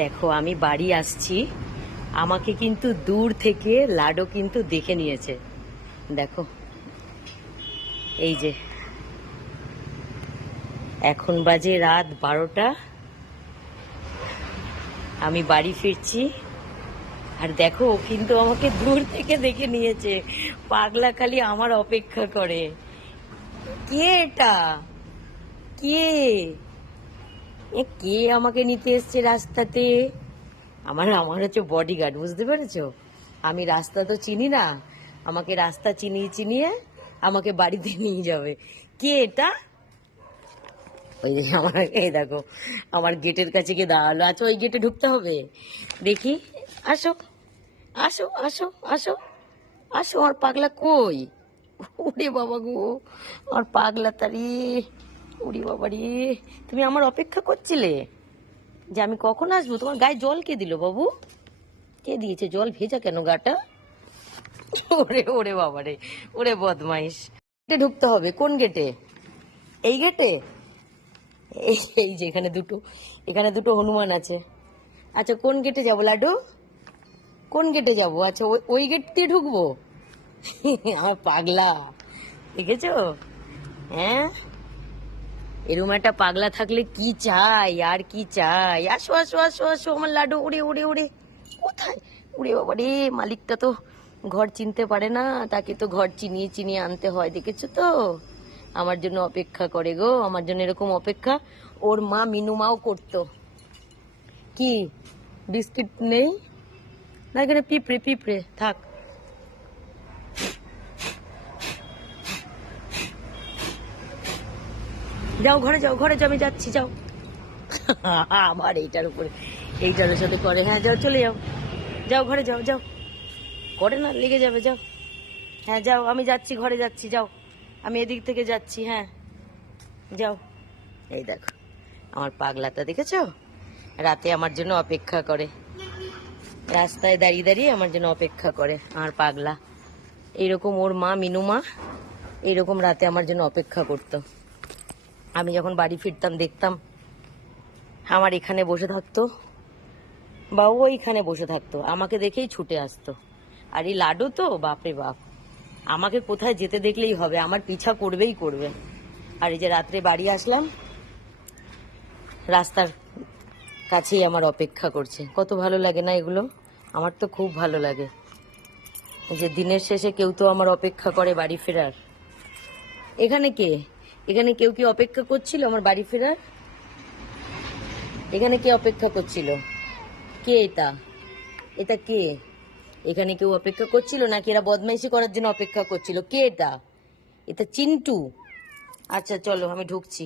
দেখো আমি বাড়ি আসছি, আমাকে কিন্তু দূর থেকে লাডো কিন্তু দেখে নিয়েছে। দেখো এই যে এখন বাজে রাত 12টা, আমি বাড়ি ফিরছি। আর দেখো ও কিন্তু আমাকে দূর থেকে দেখে নিয়েছে। পাগলা খালি আমার অপেক্ষা করে। কে এটা? কে? কে আমাকে নিতে এসছে রাস্তাতে? আমার আমার হচ্ছে বডিগার্ড, বুঝতে পেরেছো? আমি রাস্তা তো চিনি না, আমাকে রাস্তা চিনিয়ে চিনিয়ে আমাকে বাড়িতে নিয়ে যাবে। কে এটা? ওই যে আমার, এই দেখো আমার গেটের কাছে গিয়ে দাঁড়ালো। আচ্ছা ওই গেটে ঢুকতে হবে, দেখি। আসো আসো আসো আসো আসো, আমার পাগলা কই? ওরে বাবা গো, আমার পাগলা তারি। ওরে বাবা রে, তুমি আমার অপেক্ষা করছিলে যে আমি কখন আসবো? তোমার গায়ে জল কে দিল বাবু? কে দিয়েছে জল? ভেজা কেন গাটা? ওরে ওরে বাবা রে, ওরে বদমাইশ। গেটে ঢুকতে হবে, কোন গেটে? এই গেটে? এই এই যে এখানে দুটো হনুমান আছে। আচ্ছা কোন গেটে যাবো লাডু? কোন গেটে যাবো? আচ্ছা ওই ওই গেট দিয়ে ঢুকবো? আমার পাগলা, দেখেছো? হ্যাঁ, এরকম একটা পাগলা থাকলে কি চাই আর কি চাই। আসো আসো আসো আসো আমার লাডু। উড়ে উড়ে উড়ে কোথায়? উড়ে বাবা রে, মালিকটা তো ঘর চিনতে পারে না, তাকে তো ঘর চিনিয়ে চিনিয়ে আনতে হয়, দেখেছো তো? আমার জন্য অপেক্ষা করে গো, আমার জন্য এরকম অপেক্ষা ওর মা মিনু মাও করতো। কি বিস্কিট নেই? না এখানে পিঁপড়ে, পিঁপড়ে থাক। যাও ঘরে যাও, ঘরে যাও, আমি যাচ্ছি, যাও। আমার এইটার উপরে, এইটার সাথে করে। হ্যাঁ যাও, চলে যাও, যাও ঘরে যাও, যাও। করে না, লেগে যাবে, যাও। হ্যাঁ যাও, আমি যাচ্ছি, ঘরে যাচ্ছি, যাও। আমি এদিক থেকে যাচ্ছি, হ্যাঁ যাও। এই দেখো আমার পাগলাটা, দেখেছো? রাতে আমার জন্য অপেক্ষা করে, রাস্তায় দাঁড়িয়ে দাঁড়িয়ে আমার জন্য অপেক্ষা করে আমার পাগলা। এইরকম ওর মা মিনু মা এইরকম রাতে আমার জন্য অপেক্ষা করতো। আমি যখন বাড়ি ফিরতাম দেখতাম আমার এখানে বসে থাকতো, বা ও এইখানে বসে থাকতো, আমাকে দেখেই ছুটে আসতো। আর এই লাডু তো বাপরে বাপ, আমাকে কোথায় যেতে দেখলেই হবে, আমার পিছা করবেই করবে। আর এই যে রাত্রে বাড়ি আসলাম, রাস্তার কাছেই আমার অপেক্ষা করছে। কত ভালো লাগে না এগুলো? আমার তো খুব ভালো লাগে যে দিনের শেষে কেউ তো আমার অপেক্ষা করে বাড়ি ফেরার। এখানে কে? এখানে কেউ কি অপেক্ষা করছিল আমার বাড়ি ফেরার? এখানে কে অপেক্ষা করছিল? কে এটা? এটা কে? এখানে কেউ অপেক্ষা করছিল নাকি এরা বদমাইশি করার জন্য অপেক্ষা করছিল? কে এটা? এটা চিন্টু? আচ্ছা চলো আমি ঢুকছি।